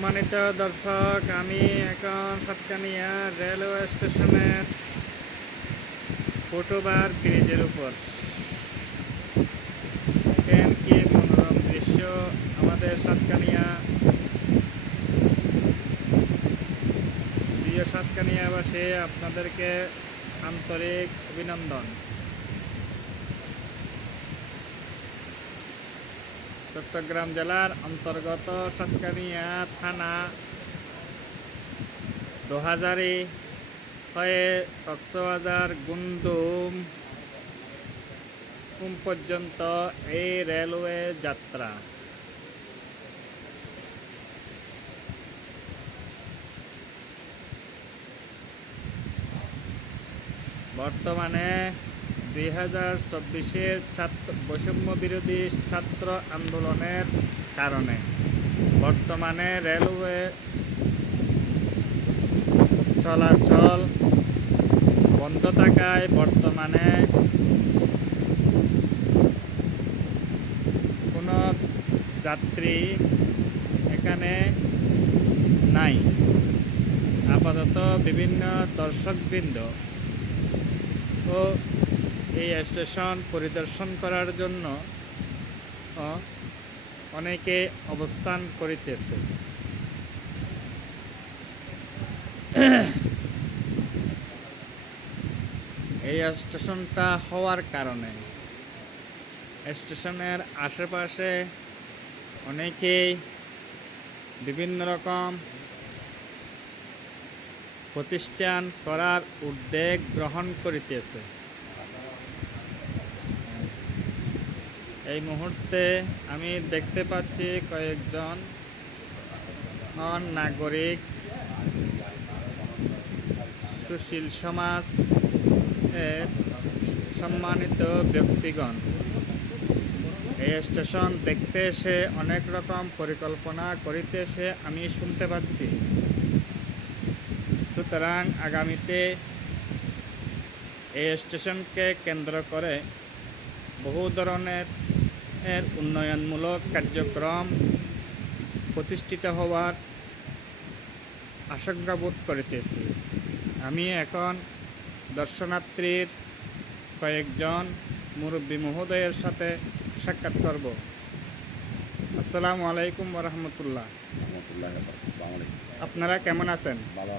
সম্মানিত দর্শক, আমি এখন সাতকানিয়া রেলওয়ে স্টেশনের ফুটওভার ব্রিজের উপর। দেখেন কি মনোরম দৃশ্য আমাদের সাতকানিয়া। প্রিয় সাতকানিয়াবাসী, আপনাদেরকে আন্তরিক অভিনন্দন। চট্টগ্রাম জেলার অন্তর্গত সাতকানিয়া থানা দোহাজারি হয়ে কক্সবাজার গুমদুম পর্যন্ত এই রেলওয়ে যাত্রা। বর্তমানে 2024-এর বৈষম্য বিরোধী ছাত্র আন্দোলনের কারণে বর্তমানে রেলওয়ে চলাচল বন্ধ থাকায় বর্তমানে কোনো যাত্রী এখানে নাই। আপাতত বিভিন্ন দর্শকবৃন্দ ও এই স্টেশন পরিদর্শন করার জন্য অনেকে অবস্থান করিতেছে। এই স্টেশনটা হওয়ার কারণে স্টেশনের আশেপাশে অনেকেই বিভিন্ন রকম প্রতিষ্ঠান করার উদ্যোগ গ্রহণ করিতেছে। এই মুহূর্তে আমি দেখতে পাচ্ছি কয়েকজন নাগরিক, সুশীল সমাজ এর সম্মানিত ব্যক্তিগণ এই স্টেশন দেখতে এসে অনেক রকম পরিকল্পনা করিতেছে আমি শুনতে পাচ্ছি। সুতরাং আগামীতে এই স্টেশনকে কেন্দ্র করে বহু ধরনের উন্নয়নমূলক কার্যক্রম প্রতিষ্ঠিত হওয়ার আশঙ্কা বোধ করিতেছি। আমি এখন দর্শনার্থীর কয়েকজন মুরব্বী মহোদয়ের সাথে সাক্ষাৎ করব। আসসালামু আলাইকুম ওয়া রাহমাতুল্লাহ। আপনারা কেমন আছেন? ভালো।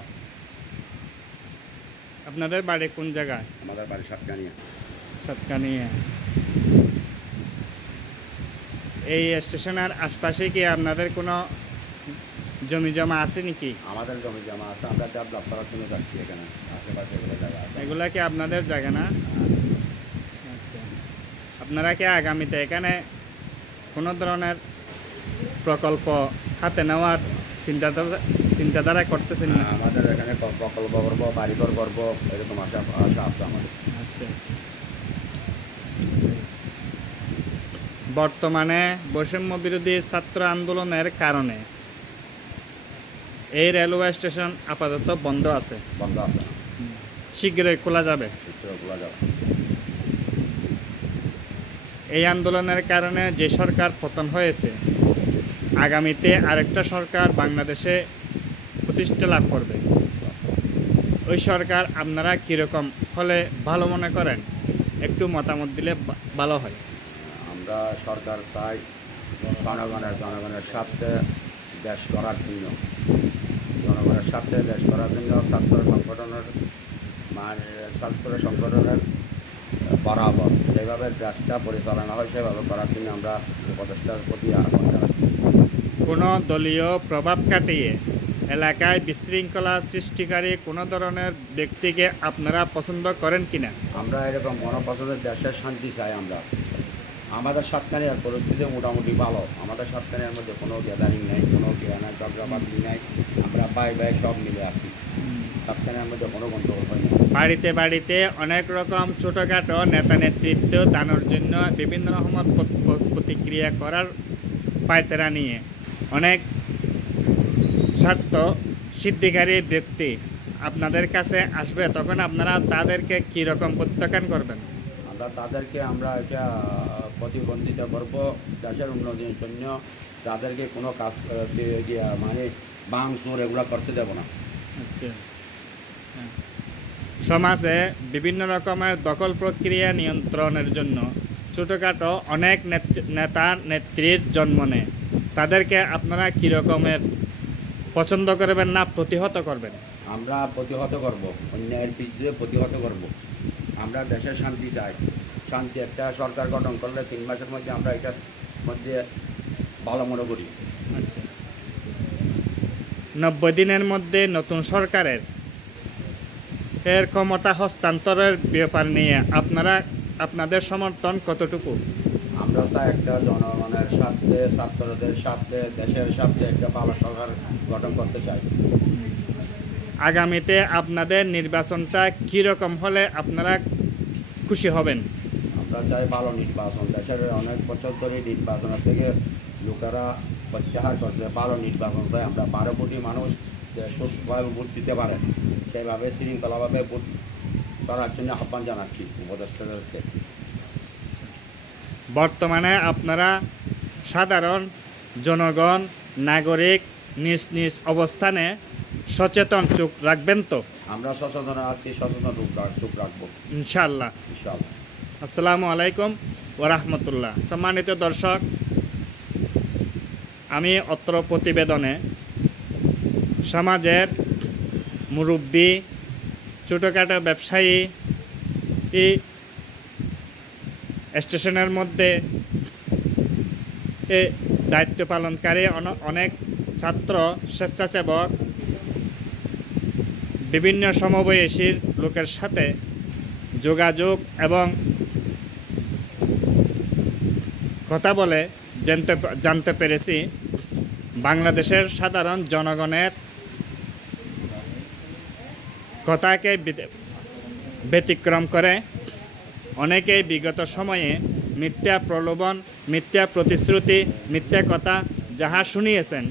আপনাদের বাড়ি কোন জায়গায়? আমাদের বাড়ি সাতকানিয়া। সাতকানিয়া। এই স্টেশনের আশপাশে কি আপনাদের কোনো জমি জমা আছে নাকি? আমাদের জমি জমা আছে, আমরা ডেভেলপ করার জন্য যাচ্ছি এখানে। আশেপাশে এগুলো জায়গা আছে। এগুলা কি আপনাদের জায়গা না? আচ্ছা, আপনারা কি আগামীতে এখানে কোনো ধরনের প্রকল্প হাতে নেওয়ার চিন্তাধারা করতেছেন না? আমাদের এখানে প্রকল্প করবো, বাড়িঘর করবো, এরকম আশা আছে আমাদের। আচ্ছা আচ্ছা। বর্তমানে বৈষম্য বিরোধী ছাত্র আন্দোলনের কারণে এই রেলওয়ে স্টেশন আপাতত বন্ধ আছে। বন্ধ আছে, শীঘ্রই খোলা যাবে। খোলা যাবে। এই আন্দোলনের কারণে যে সরকার পতন হয়েছে, আগামীতে আরেকটা সরকার বাংলাদেশে প্রতিষ্ঠা লাভ করবে। ওই সরকার আপনারা কীরকম হলে ভালো মনে করেন? একটু মতামত দিলে ভালো হয়। আমরা সরকার চাই জনগণের স্বার্থে দেশ করার জন্য, জনগণের স্বার্থে দেশ করার জন্য ছাত্র সংগঠনের বরাবর যেভাবে দেশটা পরিচালনা হয় সেভাবে করার জন্য আমরা উপদেষ্টার প্রতি আহ্বান জানাচ্ছি। কোনো দলীয় প্রভাব কাটিয়ে এলাকায় বিশৃঙ্খলা সৃষ্টিকারী কোনো ধরনের ব্যক্তিকে আপনারা পছন্দ করেন কিনা? আমরা এরকম গণপছন্দের দেশের শান্তি চাই। আমাদের সাতকানিয়ার পরিস্থিতি মোটামুটি ভালো। আমাদের সাতকানিয়ার মধ্যে কোনো গ্যাদারিং নেই, কোনো ঝগড়াবাজি নেই। আমরা ভাই সব মিলে আছি। সাতকানিয়ার মধ্যে কোনো গন্ডগোল হয় না। বাড়িতে বাড়িতে অনেক রকম ছোটোখাটো নেতা নেতৃত্ব দানের জন্য বিভিন্ন রকমের প্রতিক্রিয়া করার পায়তারা নিয়ে অনেক স্বার্থ সিদ্ধিকারী ব্যক্তি আপনাদের কাছে আসবে, তখন আপনারা তাদেরকে কীরকম প্রত্যাখ্যান করবেন? আমরা তাদেরকে আমরা এটা প্রতিবন্ধিত করব দেশের উন্নতির জন্য। তাদেরকে কোনো কাজ মানে ভাঙচুর এগুলো করতে দেব না। আচ্ছা। হ্যাঁ। সমাজে বিভিন্ন রকমের দখল প্রক্রিয়া নিয়ন্ত্রণের জন্য ছোটোখাটো অনেক নেতা নেত্রীর জন্ম নেয়। তাদেরকে আপনারা কী রকমের পছন্দ করবেন না প্রতিহত করবেন? আমরা প্রতিহত করব, অন্যায়ের বিরুদ্ধে প্রতিহত করব। আমরা দেশের শান্তি চাই। শান্তি একটা সরকার গঠন করলে 3 মাসের মধ্যে আমরা এটার মধ্যে ভালো মনে করি। আচ্ছা। 90 দিনের মধ্যে নতুন সরকারের ক্ষমতা হস্তান্তরের ব্যাপার নিয়ে আপনাদের সমর্থন কতটুকু? আমরা চাই একটা জনগণের স্বার্থে, ছাত্রদের স্বার্থে, দেশের স্বার্থে একটা ভালো সরকার গঠন করতে চাই। আগামীতে আপনাদের নির্বাচনটা কীরকম হলে আপনারা খুশি হবেন? আমরা চাই ভালো নির্বাচন। দেশের অনেক বছর ধরে নির্বাচনের থেকে লোকেরা প্রত্যাহার করছে। ভালো নির্বাচন চাই আমরা। 12 কোটি মানুষ সুস্থভাবে ভোট দিতে পারে, সেইভাবে শৃঙ্খলাভাবে ভোট করার জন্য আহ্বান জানাচ্ছি উপদেষ্টাদেরকে। বর্তমানে আপনারা সাধারণ জনগণ, নাগরিক নিজ নিজ অবস্থানে সচেতন চোখ রাখবেন তো? আমরা সচেতন আছি, সচেতন চোখ রাখবো ইনশাআল্লাহ। ইনশাআল্লাহ। আসসালামু আলাইকুম ওয়া রাহমাতুল্লাহ। সম্মানিত দর্শক, আমি অত্র প্রতিবেদনে সমাজের মুরব্বী, ছোটোখাটো ব্যবসায়ী, স্টেশনের মধ্যে দায়িত্ব পালনকারী অনেক ছাত্র, স্বেচ্ছাসেবক, বিভিন্ন সমবয়সীর লোকের সাথে যোগাযোগ এবং কথা বলে জানতে পেরেছি বাংলাদেশের সাধারণ জনগণের কথাকে ব্যতিক্রম করে অনেকেই বিগত সময়ে মিথ্যা প্রলোভন, মিথ্যা প্রতিশ্রুতি, মিথ্যা কথা যাহা শুনিয়েছেন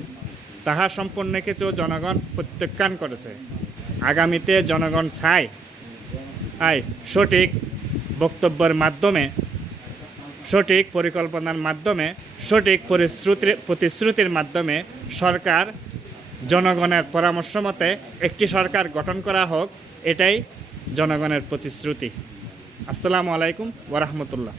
তাহা সম্পূর্ণ কিছু জনগণ প্রত্যাখ্যান করেছে। আগামীতে জনগণ চায় সঠিক বক্তব্যের মাধ্যমে, সঠিক পরিকল্পনার মাধ্যমে, সঠিক প্রতিশ্রুতির মাধ্যমে সরকার জনগণের পরামর্শ মতে একটি সরকার গঠন করা হোক, এটাই জনগণের প্রতিশ্রুতি। আসসালামু আলাইকুম ওয়া রাহমাতুল্লাহ।